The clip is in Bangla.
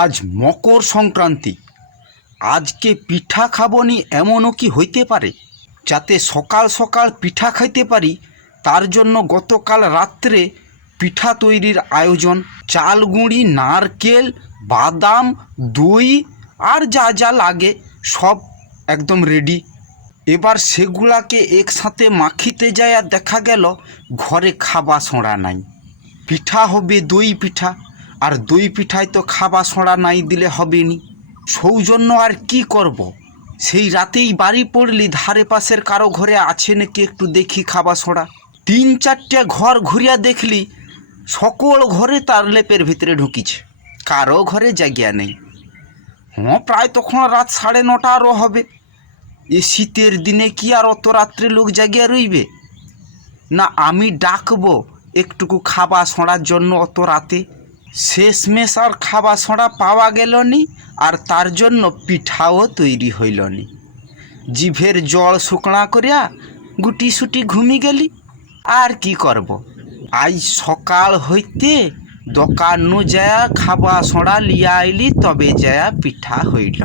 আজ মকর সংক্রান্তি। আজকে পিঠা খাবনি এমনও কি হইতে পারে? যাতে সকাল সকাল পিঠা খাইতে পারি তার জন্য গতকাল রাত্রে পিঠা তৈরির আয়োজন। চাল গুঁড়ি, নারকেল, বাদাম, দই আর যা যা লাগে সব একদম রেডি। এবার সেগুলাকে একসাথে মাখিতে যায় আর দেখা গেল ঘরে খাবা সোঁড়া নাই। পিঠা হবে দই পিঠা, আর দই পিঠায় তো খাবা সোঁড়া নাই দিলে হবে নি। সৌজন্য আর কি করব, সেই রাতেই বাড়ি পড়লি ধারে পাশের কারো ঘরে আছে নাকি একটু দেখি খাবা সোঁড়া। 3-4টে ঘর ঘুরিয়া দেখলি সকল ঘরে তার লেপের ভিতরে ঢুকিছে, কারো ঘরে জায়গা নেই। প্রায় তখন রাত 9:30 আরও হবে। এ শীতের দিনে কি আর অত রাত্রে লোক জাগিয়া রইবে? না আমি ডাকবো একটুকু খাবা সোঁড়ার জন্য অত রাতে? শেষমেশ আর খাবা সোঁড়া পাওয়া গেল নি, আর তার জন্য পিঠাও তৈরি হইল নি। জিভের জল শুকনা করিয়া গুটি সুটি ঘুমি গেলি। আর কি করব, আজ সকাল হইতে দোকান নু যায়া খাবা সোঁড়া লিয়া আইলি, তবে যায়া পিঠা হইল।